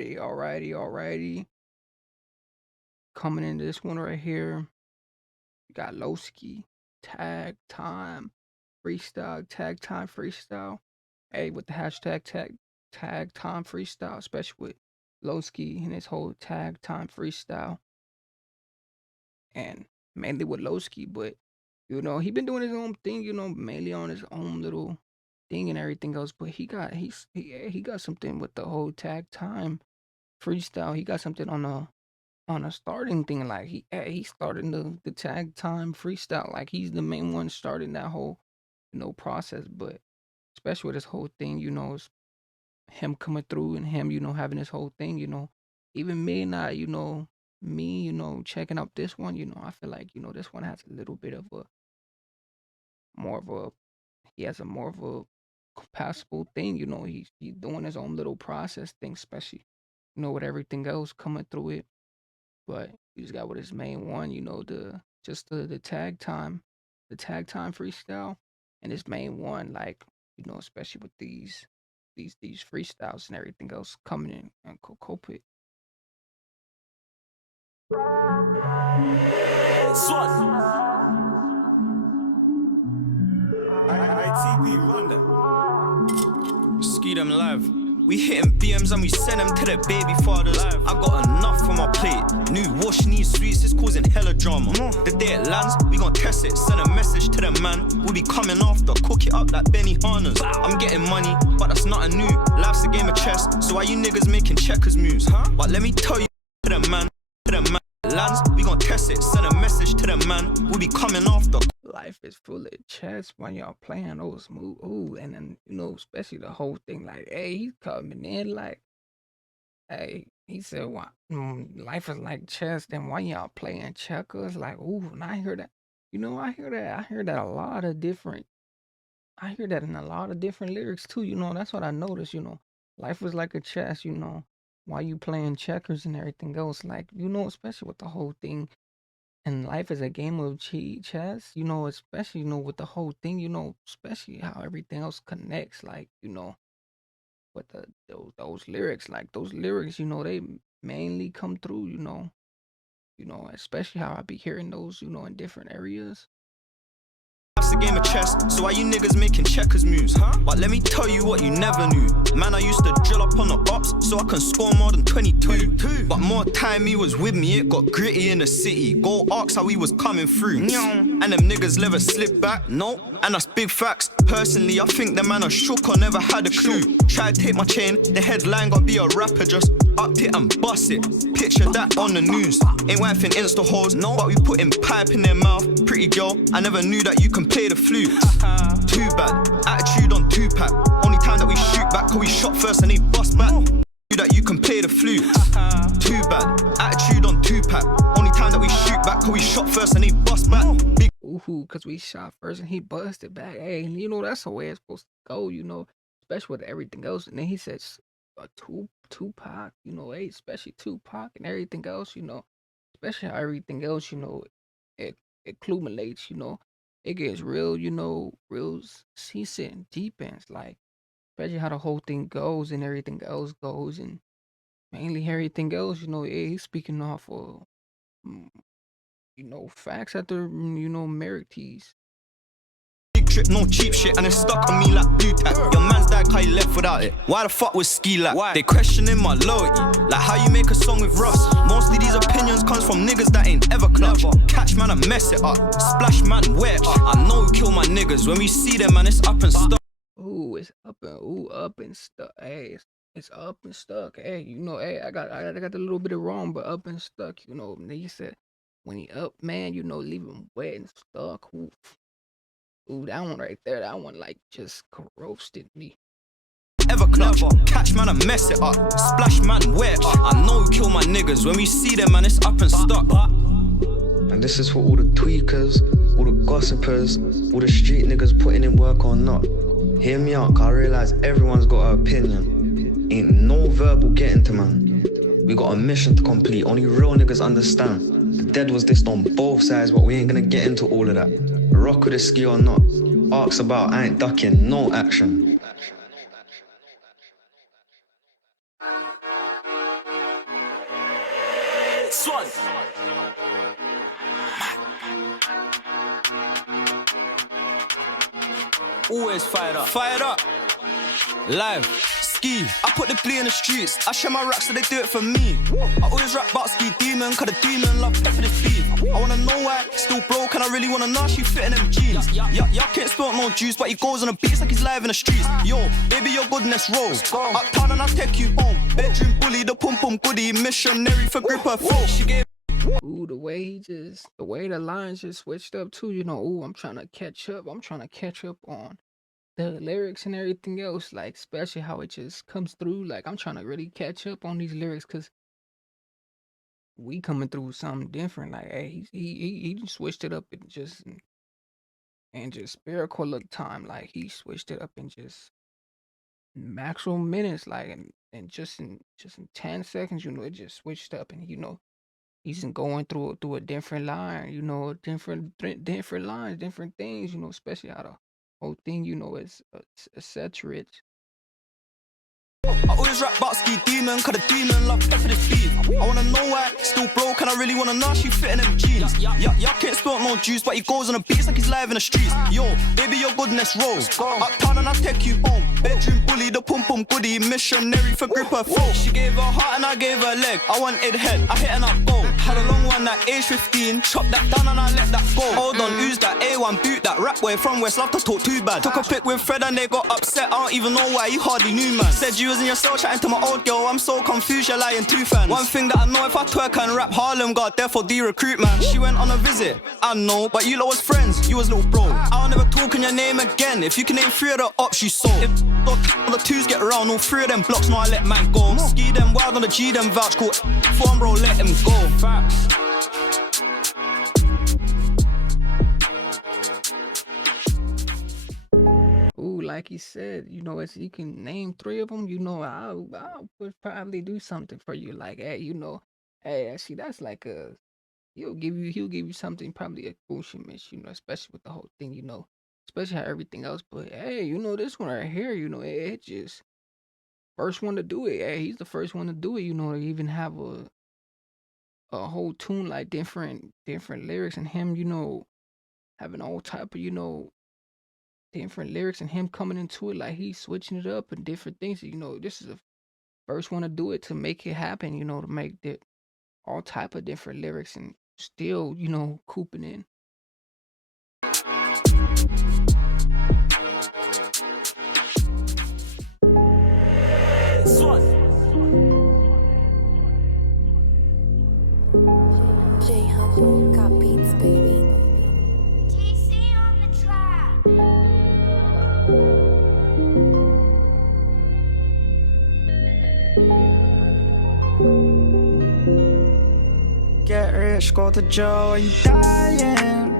Alrighty. Coming into this one right here, we got Loski, tag time freestyle. Hey, with the hashtag tag time freestyle, especially with Loski and his whole tag time freestyle, and mainly with Loski, but he been doing his own thing, mainly on his own little thing and everything else. But he got something with the whole tag time freestyle. He got something on a starting thing. Like he's starting the tag time freestyle. Like he's the main one starting that whole process. But especially with this whole thing, it's him coming through and him having this whole thing. Even me not checking out this one. I feel like this one has a little bit of a more of a he has a more of a passable thing. He's doing his own little process thing, especially with everything else coming through it. But he just got with his main one, the tag time freestyle, and his main one, like especially with these freestyles and everything else coming in and cope it. ITP run that. Ski them live. We hitting BMs and we send them to the baby fathers. I got enough on my plate. New wash needs sweets, it's causing hella drama. The day it lands, we gon' test it. Send a message to the man. We'll be coming after, cook it up like Benny Harners. I'm getting money, but that's nothing new. Life's a game of chess, so why you niggas making checkers moves? But let me tell you, to the man. Lands, we gon' test it. Send a message to the man. We'll be coming after. Life is full of chess when y'all playing those moves. Ooh, and then especially the whole thing. Like, hey, he's coming in like, hey, he said, "Why life is like chess? Then why y'all playing checkers?" Like, ooh, and I hear that. I hear that a lot of different. I hear that in a lot of different lyrics too. That's what I noticed. Life is like a chess. Why you playing checkers and everything else? Like, especially with the whole thing. And life is a game of chess, especially, with the whole thing, especially how everything else connects, like, with those lyrics, like those lyrics, they mainly come through, especially how I be hearing those, in different areas. It's a game of chess, so why you niggas making checkers moves? But let me tell you what you never knew. Man, I used to drill up on the ops so I can score more than 22. But more time he was with me, it got gritty in the city. Go ask how he was coming through. And them niggas never slip back, no. And that's big facts. Personally, I think the man I shook or never had a clue. Tried to take my chain, the headline got be a rapper, just upped it and bust it. Picture that on the news. Ain't wifing Insta hoes, no. But we putting pipe in their mouth. Pretty girl, I never knew that you can play the flute. Too bad, attitude on 2-pack. Only time that we shoot back, cause we shot first and they bust back. That you can play the flute. Too bad, attitude on 2-pack. Only time that we shoot back, cause we shot first and they bust back. Ooh, cause we shot first and he busted back. Hey, that's the way it's supposed to go, especially with everything else. And then he says a Tupac, hey, especially Tupac and everything else, especially how everything else, it accumulates, it gets real, real seasick and deep ends, like, especially how the whole thing goes and everything else goes, and mainly everything else, he's speaking off of, facts after, Merites. Big trip, no cheap shit, and it's stuck on me like blue tack. Your man's died cause he left without it. Why the fuck was ski like? Why? They questioning my loyalty, like how you make a song with Russ. Most of these opinions comes from niggas that ain't ever clutch. Catch man and mess it up, splash man wet up. I know we kill my niggas, when we see them man, it's up and stuck. Ooh, it's up and stuck. Hey, it's up and stuck. Hey, hey, I got a little bit of wrong, but up and stuck. And he said when he up, man, leave him wet and stuck. Ooh, that one right there, that one like just roasted me. Ever clutch, catch man and mess it up, splash man wet up. I know we kill my niggas, when we see them man, it's up and stuck. And this is for all the tweakers, all the gossipers, all the street niggas putting in work or not. Hear me out, cause I realize everyone's got an opinion. Ain't no verbal getting to man. We got a mission to complete, only real niggas understand. The dead was dissed on both sides, but we ain't gonna get into all of that. Rock with a ski or not, asks about, I ain't ducking, no action. Swan. Always fired up. Fired up. Live. Ski. I put the glee in the streets. I share my racks so they do it for me. I always rap about Ski Demon, cause the demon love pep for this beef. I wanna know why, still broke, and I really wanna know she fit in them jeans. Y'all can't spill no juice, but he goes on the beats like he's live in the streets. Yo, baby, your goodness rolls. Uptown and I take you home. Bedroom bully, the pum pum goodie, missionary for grip her throat. She gave. Ooh, the way the lines just switched up too, you know, ooh, I'm trying to catch up. I'm trying to catch up on the lyrics and everything else, like, especially how it just comes through. Like, I'm trying to really catch up on these lyrics because we coming through something different. Like, hey, he just switched it up and just miracle of time. Like, he switched it up in just maximum minutes, like, and just in 10 seconds, you know, it just switched up, and you know. He's going through a different line, you know, different lines, different things, you know, especially how the whole thing, you know, is saturated. I always rap about Ski Demon, cause the demon love pep for this beef. I wanna know why, still broke, and I really wanna know she fit in them jeans. Y'all can't spill no juice, but he goes on the beats like he's live in the streets. Yo, baby, your goodness rolls. Uptown and I take you home. Bedroom bully, the pum pum goodie, missionary for grip her throat. She gave her heart and I gave her leg. I wanted head, I hit and I go. Had a long one at age 15, chopped that down and I let that go. Hold on, who's that A1 boot, that rap boy from West, love to talk too bad. Took a pic with Fred and they got upset, I don't even know why, you hardly knew man. Said you was in your cell chatting to my old girl, I'm so confused, you're lying too fans. One thing that I know, if I twerk and rap, Harlem got therefore de-recruit man. She went on a visit, I know, but you lot was friends, you was little bro. I'll never talk in your name again, if you can name 3 of the ops you sold. If all the 2s get around, all 3 of them blocks, no I let man go. Ski them wild on the G, them vouch, call form bro, let him go. Facts. Ooh, like he said, you know, if you can name 3 of them, you know, I would probably do something for you. Like, hey, you know, hey, see, that's like he'll give you something, probably a bullshit miss, you know, especially with the whole thing, you know, especially how everything else. But hey, you know, this one right here, you know, it just first one to do it. Hey, he's the first one to do it, you know, to even have a whole tune like different lyrics, and him, you know, having all type of, you know, different lyrics, and him coming into it like he's switching it up and different things. You know, this is the first one to do it, to make it happen, you know, to make all type of different lyrics and still, you know, cooping in. J Humble got beats, baby. TC on the track. Get rich, go to jail, or you dying.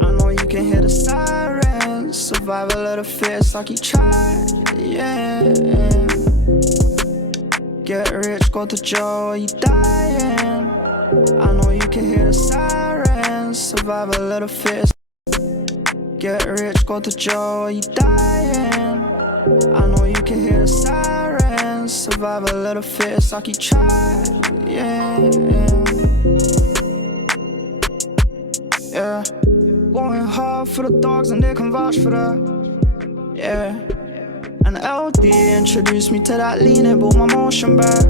I know you can hear the sirens. Survival of the fittest, like you tried, yeah. Get rich, go to jail, or you dying. I know you can hear the sirens. Survival of the fittest. Get rich, go to jail, or you dying. I know you can hear the sirens. Survival of the fittest, like you tried, yeah. Yeah, going hard for the dogs and they can vouch for that. Yeah, and LD introduced me to that lean and brought my motion back.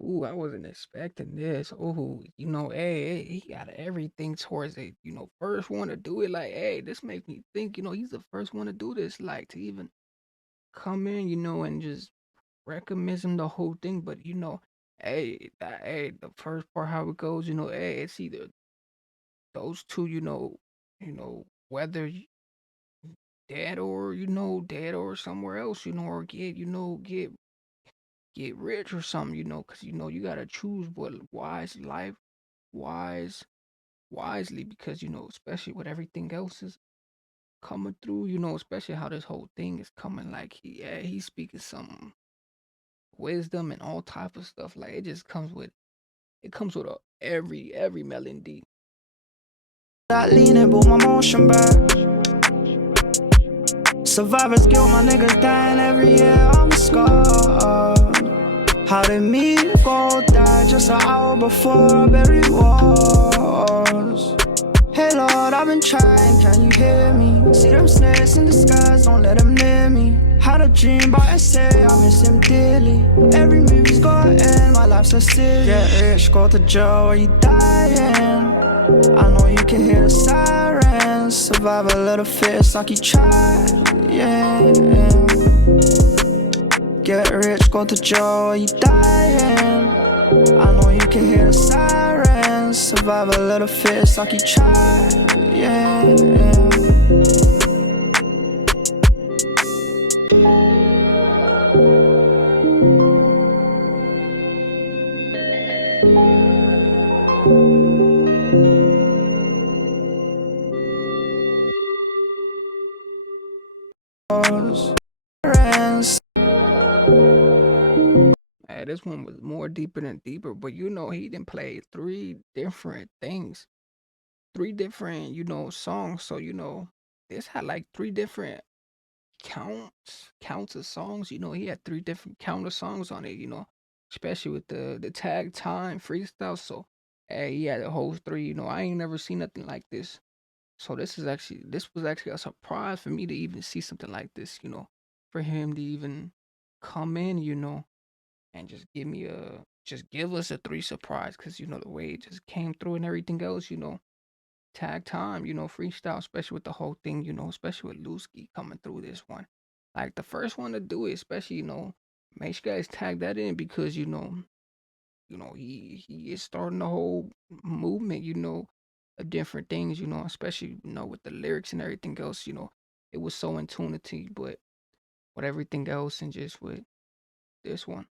Ooh, I wasn't expecting this. Ooh, you know, hey, he got everything towards it. You know, first one to do it. Like, hey, this makes me think, you know, he's the first one to do this. Like, to even come in, you know, and just recommend him the whole thing. But, you know, hey, the first part, how it goes, you know, hey, it's either those two, you know, whether dead or somewhere else, you know, or get rich or something, you know, because you know you gotta choose what wisely, because you know, especially with everything else is coming through, you know, especially how this whole thing is coming, like he's speaking some wisdom and all type of stuff. Like it comes with every melody. That lean and brought my motion back. Survivor's guilt, my niggas dying every year, I'm scarred. How did me go die just an hour before I buried was? Hey Lord, I've been trying, can you hear me? See them snakes in the skies, don't let them near me. Had a dream, but I say I miss him dearly. Every movie's got an end, my life's so serious. Get rich, go to jail, are you dying? I know you can hear the sirens. Survive a little fierce like you tried, yeah. Get rich, go to jail, are you dying? I know you can hear the sirens. Survive a little fierce like you tried, yeah. Hey, this one was more deeper than deeper, but you know he didn't play three different things, three different, songs. So this had like three different counts of songs. He had three different counter songs on it. Especially with the tag time freestyle. So hey, he had the whole three. I ain't never seen nothing like this. So this was actually a surprise for me to even see something like this. For him to even come in. And just give us a three surprise, because the way it just came through and everything else. Tag time, freestyle, especially with the whole thing, especially with Loski coming through this one. Like the first one to do it, especially, make sure you guys tag that in, because he is starting the whole movement, of different things, especially, with the lyrics and everything else, it was so in tune to, but with everything else and just with this one.